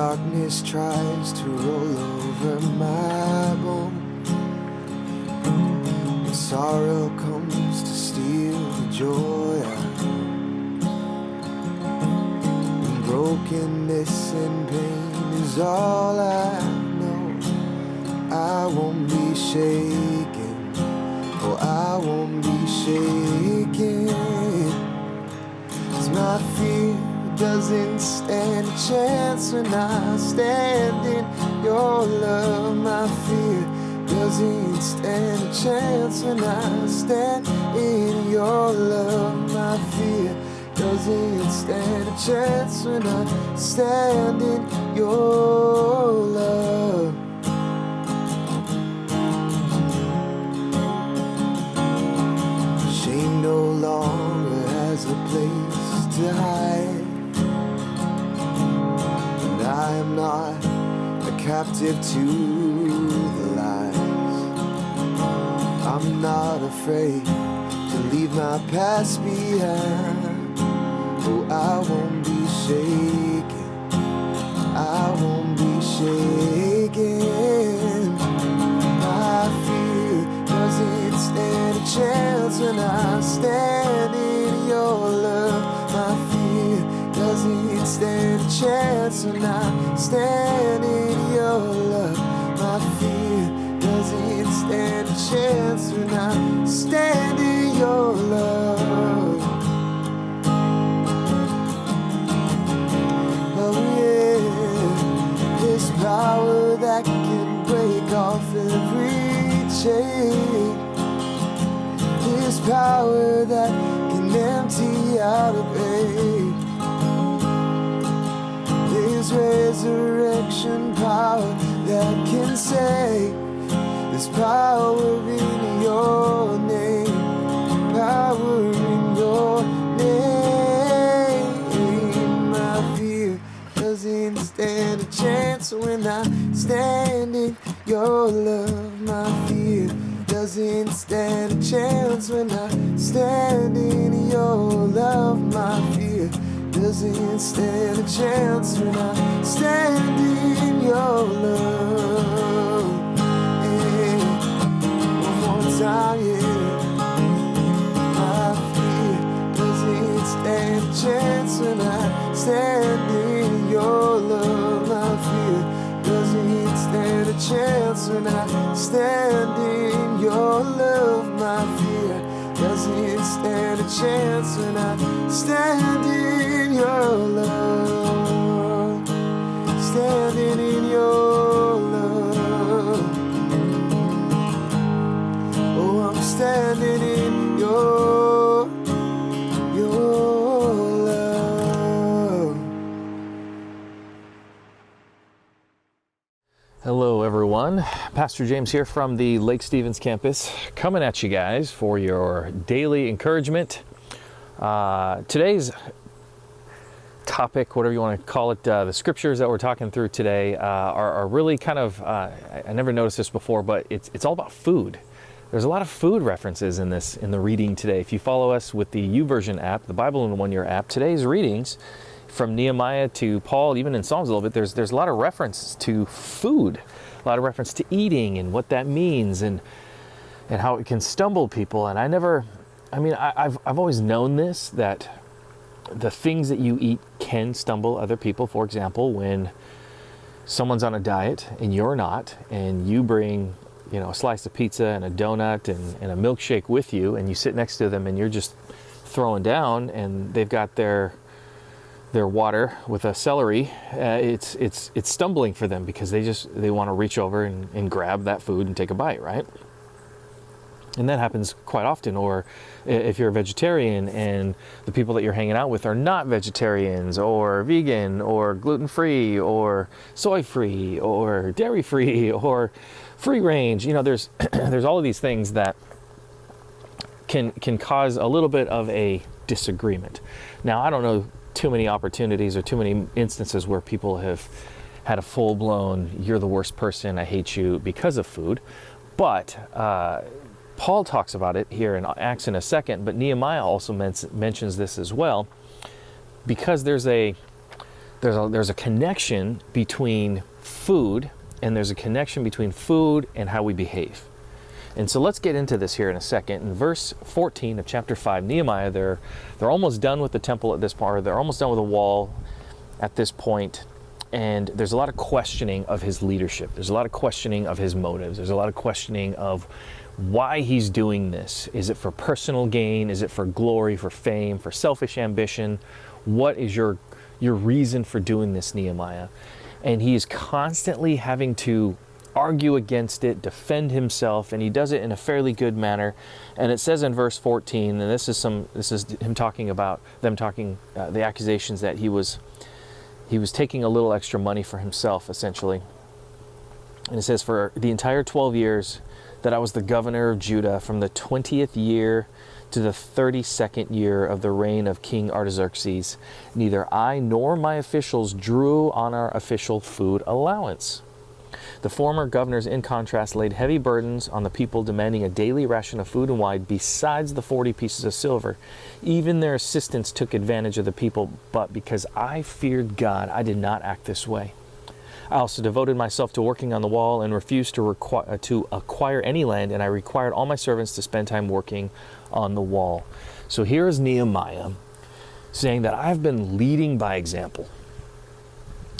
darkness tries to roll over my bones, and sorrow comes to steal the joy out, and brokenness and pain is all I know. I won't be shaken, oh I won't be shaken, 'cause my fear doesn't stand a chance when I stand in your love. My fear doesn't stand a chance when I stand in your love. My fear doesn't stand a chance when I stand in your love. Shame no longer has a place to hide. I am not a captive to the lies. I'm not afraid to leave my past behind. Oh, I won't be shaken, I won't be shaken. My fear doesn't stand a chance when I stand in your love. My fear doesn't stand a chance when I stand in your love. My fear doesn't stand a chance when I stand in your love. Oh yeah, this power that can break off every chain, this power that can empty out a grave, this resurrection power that can save, this power in your name, power in your name. My fear doesn't stand a chance when I stand in your love. My fear doesn't stand a chance when I stand in your love. My fear doesn't stand a chance when I stand in your love. Yeah. One more time, yeah. My fear doesn't stand a chance when I stand in your love. My fear doesn't stand a chance when I stand in your love. My fear doesn't stand a chance when I stand in your love. Standing in your love. Oh, I'm standing in your love. Hello everyone, Pastor James here from the Lake Stevens campus, coming at you guys for your daily encouragement. Today's topic, whatever you want to call it, the scriptures that we're talking through today are really kind of, I never noticed this before, but it's all about food. There's a lot of food references in the reading today. If you follow us with the YouVersion app, the Bible in 1 Year app, today's readings from Nehemiah to Paul, even in Psalms a little bit, there's a lot of reference to food, a lot of reference to eating and what that means and how it can stumble people. And I've always known this, that the things that you eat can stumble other people. For example, when someone's on a diet and you're not, and you bring, a slice of pizza and a donut and a milkshake with you, and you sit next to them and you're just throwing down, and they've got their water with a celery, it's stumbling for them because they want to reach over and grab that food and take a bite, right? And that happens quite often. Or if you're a vegetarian and the people that you're hanging out with are not vegetarians or vegan or gluten-free or soy-free or dairy-free or free range, there's there's all of these things that can cause a little bit of a disagreement. Now, I don't know too many opportunities or too many instances where people have had a full-blown, you're the worst person, I hate you, because of food. But Paul talks about it here in Acts in a second, but Nehemiah also mentions this as well, because there's a there's a connection between food, and there's a connection between food and how we behave. And so let's get into this here in a second. In verse 14 of chapter 5, Nehemiah, they're almost done with the temple at this point, or they're almost done with the wall at this point, and there's a lot of questioning of his leadership. There's a lot of questioning of his motives. There's a lot of questioning of why he's doing this. Is it for personal gain? Is it for glory, for fame, for selfish ambition? What is your reason for doing this, Nehemiah? And he is constantly having to argue against it, defend himself, and he does it in a fairly good manner. And it says in verse 14, and this is him talking about the accusations that he was taking a little extra money for himself, essentially. And it says, for the entire 12 years that I was the governor of Judah, from the 20th year to the 32nd year of the reign of King Artaxerxes, neither I nor my officials drew on our official food allowance. The former governors, in contrast, laid heavy burdens on the people, demanding a daily ration of food and wine besides the 40 pieces of silver. Even their assistants took advantage of the people, but because I feared God, I did not act this way. I also devoted myself to working on the wall and refused to acquire any land, and I required all my servants to spend time working on the wall. So here is Nehemiah saying that I've been leading by example.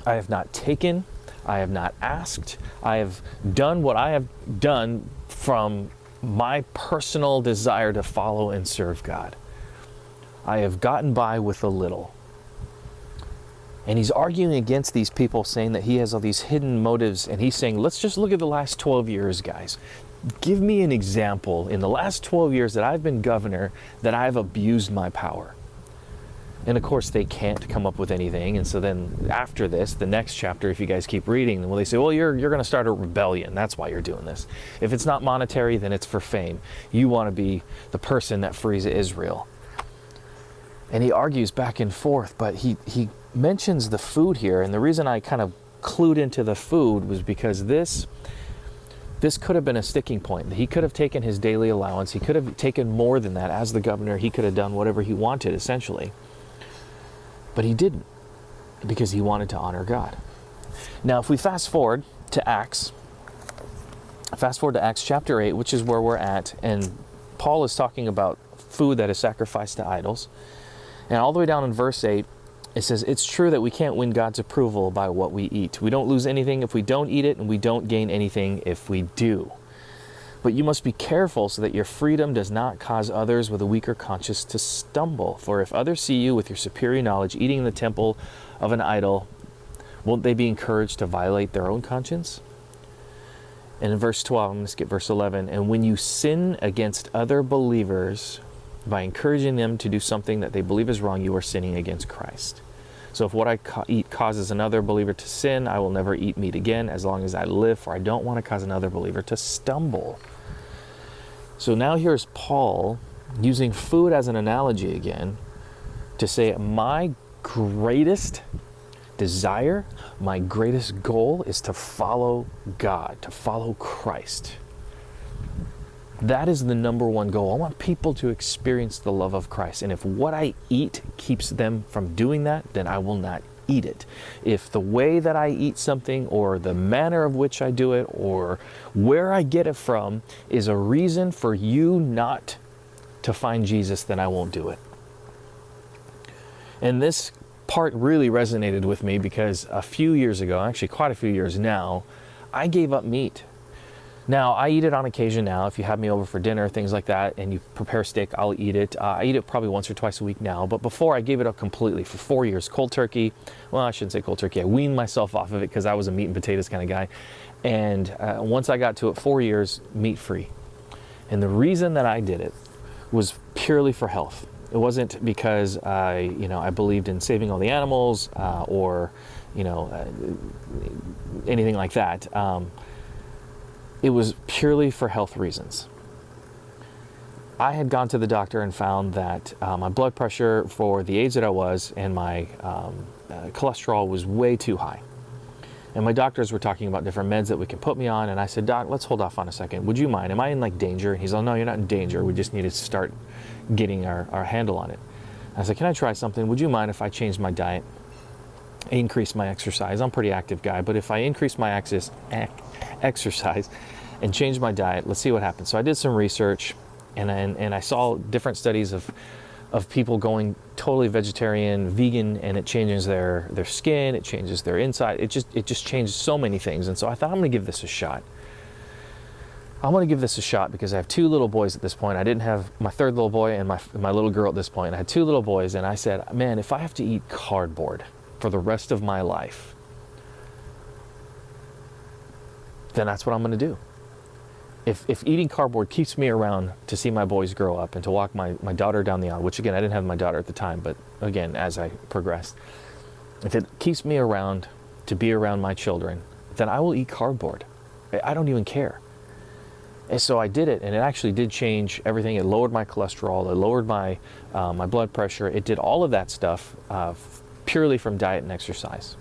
I have not taken, I have not asked, I have done what I have done from my personal desire to follow and serve God. I have gotten by with a little. And he's arguing against these people, saying that he has all these hidden motives, and he's saying, let's just look at the last 12 years, guys. Give me an example in the last 12 years that I've been governor that I've abused my power. And of course, they can't come up with anything. And so then after this, the next chapter, if you guys keep reading, well, they say, well, you're going to start a rebellion. That's why you're doing this. If it's not monetary, then it's for fame. You want to be the person that frees Israel. And he argues back and forth, but he mentions the food here. And the reason I kind of clued into the food was because this could have been a sticking point. He could have taken his daily allowance. He could have taken more than that. As the governor, he could have done whatever he wanted, essentially. But he didn't, because he wanted to honor God. Now, if we fast forward to Acts chapter 8, which is where we're at, and Paul is talking about food that is sacrificed to idols. And all the way down in verse 8, it says, it's true that we can't win God's approval by what we eat. We don't lose anything if we don't eat it, and we don't gain anything if we do. But you must be careful so that your freedom does not cause others with a weaker conscience to stumble. For if others see you with your superior knowledge eating in the temple of an idol, won't they be encouraged to violate their own conscience? And in verse 12, I'm going to skip verse 11. And when you sin against other believers by encouraging them to do something that they believe is wrong, you are sinning against Christ. So if what I eat causes another believer to sin, I will never eat meat again as long as I live, for I don't want to cause another believer to stumble. So now here's Paul using food as an analogy again to say, my greatest desire, my greatest goal is to follow God, to follow Christ. That is the number one goal. I want people to experience the love of Christ. And if what I eat keeps them from doing that, then I will not eat it. If the way that I eat something, or the manner of which I do it, or where I get it from is a reason for you not to find Jesus, then I won't do it. And this part really resonated with me because a few years ago, actually quite a few years now, I gave up meat. Now, I eat it on occasion now. If you have me over for dinner, things like that, and you prepare steak, I'll eat it. I eat it probably once or twice a week now. But before, I gave it up completely for 4 years. Cold turkey. Well, I shouldn't say cold turkey. I weaned myself off of it because I was a meat and potatoes kind of guy. And once I got to it, 4 years, meat-free. And the reason that I did it was purely for health. It wasn't because I believed in saving all the animals or anything like that. It was purely for health reasons. I had gone to the doctor and found that my blood pressure for the age that I was and my cholesterol was way too high. And my doctors were talking about different meds that we can put me on. And I said, Doc, let's hold off on a second. Would you mind? Am I in danger? And he's like, no, you're not in danger. We just need to start getting our handle on it. I said, can I try something? Would you mind if I changed my diet? increase my exercise. I'm a pretty active guy, but if I increase my exercise and change my diet, let's see what happens. So I did some research, and I saw different studies of people going totally vegetarian, vegan, and it changes their skin, it changes their inside, it just changes so many things. And so I thought, I'm going to give this a shot. I'm going to give this a shot because I have 2 little boys at this point. I didn't have my 3rd little boy and my little girl at this point. I had 2 little boys, and I said, man, if I have to eat cardboard for the rest of my life, then that's what I'm going to do. If eating cardboard keeps me around to see my boys grow up and to walk my daughter down the aisle, which again, I didn't have my daughter at the time, but again, as I progressed, if it keeps me around to be around my children, then I will eat cardboard. I don't even care. And so I did it, and it actually did change everything. It lowered my cholesterol, it lowered my blood pressure. It did all of that stuff purely from diet and exercise.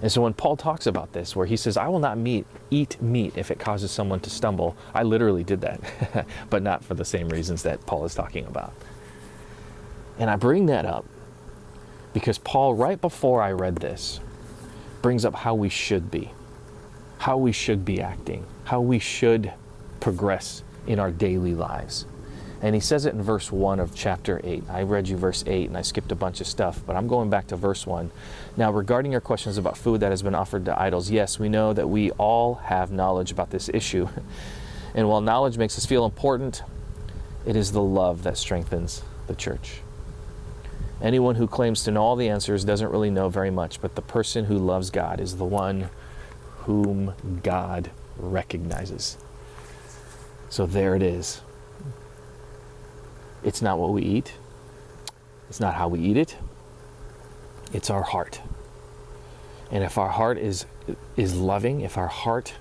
And so when Paul talks about this, where he says, I will not eat meat if it causes someone to stumble, I literally did that, but not for the same reasons that Paul is talking about. And I bring that up because Paul, right before I read this, brings up how we should be acting, how we should progress in our daily lives. And he says it in verse 1 of chapter 8. I read you verse 8 and I skipped a bunch of stuff, but I'm going back to verse 1. Now, regarding your questions about food that has been offered to idols, yes, we know that we all have knowledge about this issue. And while knowledge makes us feel important, it is the love that strengthens the church. Anyone who claims to know all the answers doesn't really know very much, but the person who loves God is the one whom God recognizes. So there it is. It's not what we eat. It's not how we eat it. It's our heart. And if our heart is loving, if our heart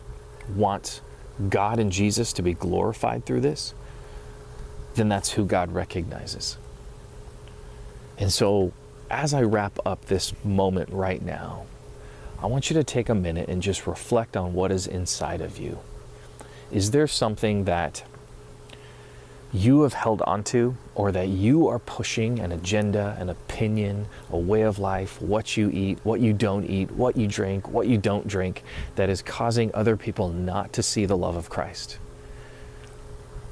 wants God and Jesus to be glorified through this, then that's who God recognizes. And so as I wrap up this moment right now, I want you to take a minute and just reflect on what is inside of you. Is there something that you have held onto, or that you are pushing an agenda, an opinion, a way of life, what you eat, what you don't eat, what you drink, what you don't drink, that is causing other people not to see the love of Christ?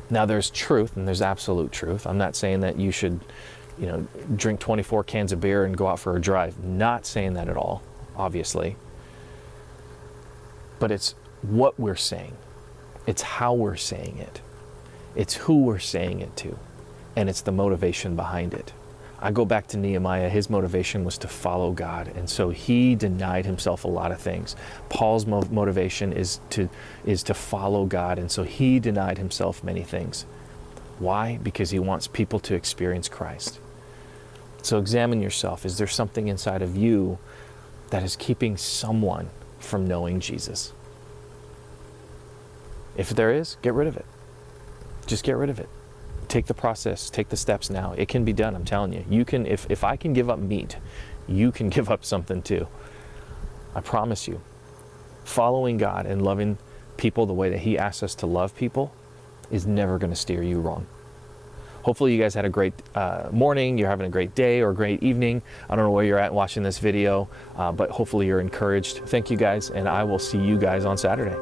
Now, there's truth and there's absolute truth. I'm not saying that you should, drink 24 cans of beer and go out for a drive. Not saying that at all, obviously. But it's what we're saying. It's how we're saying it. It's who we're saying it to, and it's the motivation behind it. I go back to Nehemiah. His motivation was to follow God, and so he denied himself a lot of things. Paul's motivation is to follow God, and so he denied himself many things. Why? Because he wants people to experience Christ. So examine yourself. Is there something inside of you that is keeping someone from knowing Jesus? If there is, get rid of it. Just get rid of it. Take the process, take the steps now. It can be done, I'm telling you. You can, if I can give up meat, you can give up something too. I promise you. Following God and loving people the way that he asks us to love people is never going to steer you wrong. Hopefully you guys had a great morning, you're having a great day or a great evening. I don't know where you're at watching this video, but hopefully you're encouraged. Thank you guys, and I will see you guys on Saturday.